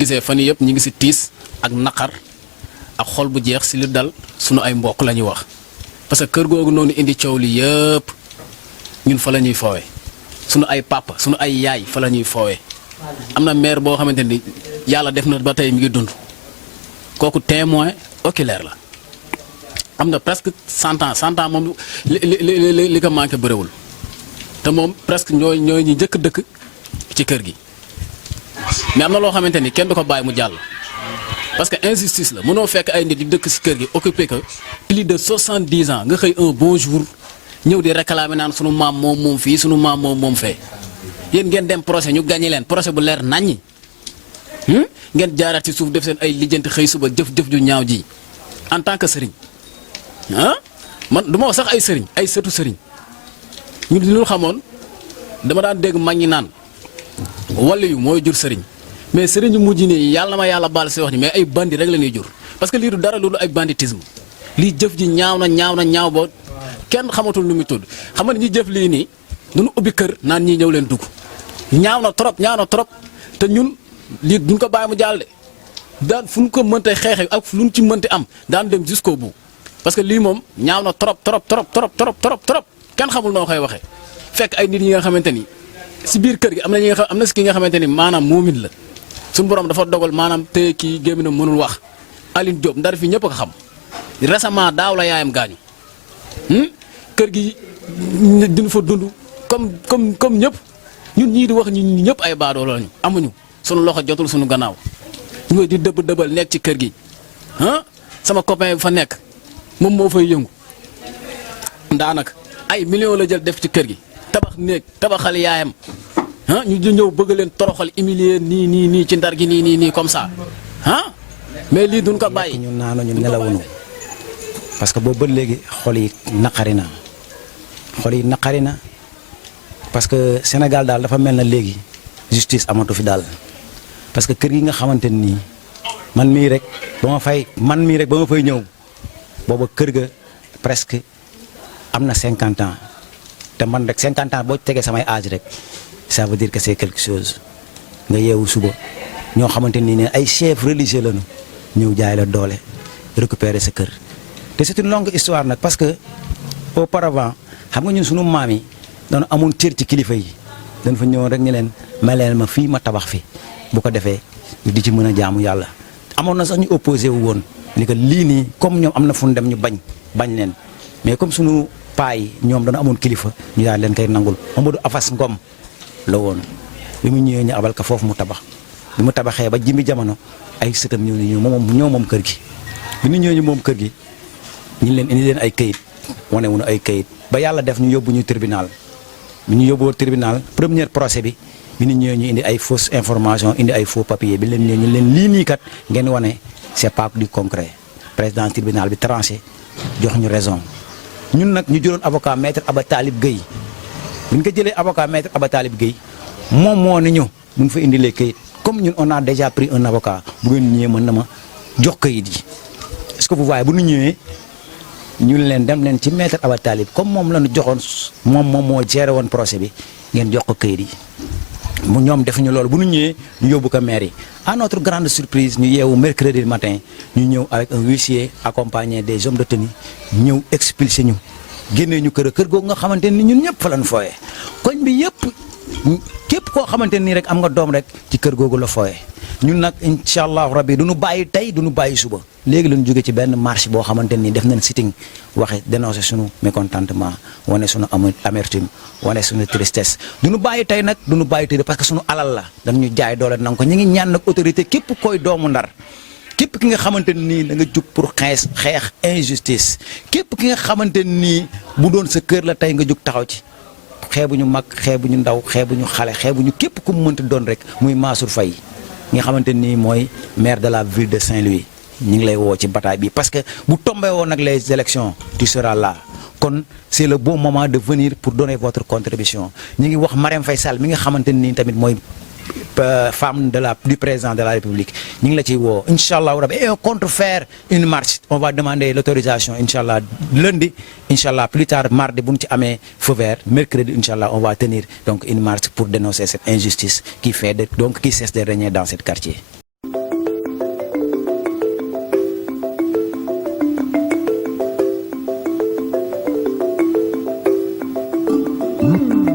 gisee fan yii yëpp ñu ngi si tiis ak naqar ak xol bu jeex si li dal sunu ay mbokk la ñuy wax parce que kër googu noonu indi coow li yëpp ñun fa la ñuy foowee sunu ay papa sunu ay yaay fa la ñuy foowee am na maire boo xamante ni yàlla def na ba tey mi ngi dund kooku témoin oculaire la am na presque 100 ans moom li ko manqué bëriwul te moom presque ñooy ñi njëkk dëkk ci kër gi mais am na loo xamante ni kenn du ko bàyyi mu jàll parce que injustice la mënoo fekk ay nit yu dëkk si kër gi occupé que plus de 70 ans nga xëy un bon jour ñëw di réclamer naan sunu maam moom fii sunu maam moom fee yéen ngeen dem procès ñu gagné leen procès bu leer naññi ngeen jaaraat ci suuf def seen ay lijjanti xëy suba jëf ju ñaaw ji en tant que sëriñ man du ma wax sax ay sëriñ ay sëtu sëriñ ñun li ñu xamoon dama daan dégg mag ñi naan wàll yu mooy jur sëriñ mais sëriñ yu mujj nii yàlla na ma yàlla baal si wax ni mais ay bandi rek la ñuy jur parce que lii du dara loolu ay banditisme lii jëf ji ñaaw boo kenn xamatul lu muy tudd xam nga ñi jëf lii nii duñu ubbi kër naan ñii ñëw leen dugg ñaaw na trop te ñun lii duñ ko bàyyi mu jàll de daan fu ñu ko mënte xeexe ak lu ñu ci mënte am daan dem jusqu'au bout parce que lii moom ñaaw na trop kenn xamul noo koy waxee fekk ay nit ñi nga xamante ni si biir kër gi am na si ki nga xamante ni maanaam moomin la suñu borom dafa dogal maanaam te kii gémminam mënul wax Aline Diop ndar fi ñëpp a ko xam récemment daaw la yaayam gaañu kër gi dina fa dund comme ñëpp ñun ñii di wax ñi ñëpp ay baadoo lañu amuñu sunu loxo jotul sunu gannaaw ñu di dëbbal nekk ci kër gi sama copain bi fa nekk moom moo fay yëngu daanaka ay millions la jël def ci kër gi tabax néeg tabaxal yaayam ñu ñëw bëgg leen toroxal humilier nii ci ndar gi nii comme ça mais lii duñ ko bàyyi. ñun naanuñu nelawuñu parce que boobu ba léegi xol yi naqari na parce que Sénégal daal dafa mel na léegi justice amatu fi daal parce que kër gi nga xamante nii man mii rek ba ma fay ñëw booba kër ga presque am na 50 ans te man rek 50 ans boo tegee samay âge rek ça veut dire que c'est quelque chose nga yeewu suba ñoo xamante ni ne ay chefs religieux lañu ñëw jaay la doole récupérer sa kër te c'est une longue histoire nag parce que auparavant xam nga ñun sunu maam yi doon amoon cër ci kilifa yi dañ fa ñëwoon rek ñu leen may leen ma fii ma tabax fi bu ko defee ñu di ci mën a jaamu yàlla amoon na sax ñu opposé wu woon ni que lii nii comme ñoom am na fu ñu dem ñu bañ leen mais comme sunu paa yi ñoom dana amoon kilifa ñu daal leen koy nangul Amadou Afas Ngom la woon bi mu ñëwee ñu abal ka foofu mu tabax bi mu tabaxee ba jimbi jamono ay sëtam ñoo moom kër gi bi ñu ñëwee ñu moom kër gi ñu leen indi leen ay kayit wane wuñu ay kayit ba yàlla def ñu yóbbu ñu tribunal bi ñu yóbbu tribunal premier procès bi ñu ñëwee ñu indi ay fausse information indi ay faux papier bi leen ñëwee ñu leen lii nii kat ngeen wane c'est pas du concret président tribunal bi tranché jox ñu raison ñun nag ñu jëloon avocat maître Aba Talib Gueye bi ñu ko jëlee avocat maître Aba Talib Gueye moom moo ni ñu bu ñu fa indilee kayit comme ñun on a déjà pris un avocat bu ngeen ñëwee mën na ma jox kayit yi est-ce que vous voyez bu ñu ñëwee ñu leen dem leen ci maître Aba Talib comme moom la ñu joxoon moom moo géré woon procès bi ngeen jox ko kayit yi mu ñoom defuñu loolu bu ñu ñëwee ñu yóbbu ko maire yi à notre grande surprise ñu yeewu mercredi matin ñu ñëw avec un huissier accompagné des hommes de tenue ñëw expulsé ñu génnee ñu kër googu nga xamante ni ñun ñëpp fa lañ fooyee koñ bi yëpp képp koo xamante nii rek am nga doom rek ci kër googu la fooyee ñun nag incha allahu rabbi du ñu bàyyi tey du ñu bàyyi suba léegi lañ jóge ci benn marche boo xamante ni def nañ sitting waxe dénoncer sunu mécontentement wane sunu amertume wane sunu tristesse du ñu bàyyi tey nag du ñu bàyyi tey parce que sunu alal la dañu jaay doole nanga ko ñu ngi ñaan nag autorité képp koy doomu Ndar képp ki nga xamante nii da nga jug pour xeex injustice képp ki nga xamante nii bu doon sa kër la tey nga jug taxaw ci xeebuñu mag xeebuñu ndaw xeebuñu xale xeebuñu képp ku mu mënti doon rek muy Mansour Faye nga xamante nii mooy maire de la ville de Saint-Louis ñu ngi lay woo ci bataille bi parce que bu tombé woon nag les élections tu seras là kon c'est le bon moment de venir pour donner votre contribution ñu ngi wax Marème Faye Sall mi nga xamante nii tamit mooy femme du président de la République ñu ngi la ciy woo incha allah rabi et on compte faire une marche on va demander l'autorisation incha allah lundi incha allah plus tard mardi bu ñu ci amee feu vert mercredi incha allah on va tenir donc une marche pour dénoncer cette injustice qui cesse de régner dans ce quartier. Thank you.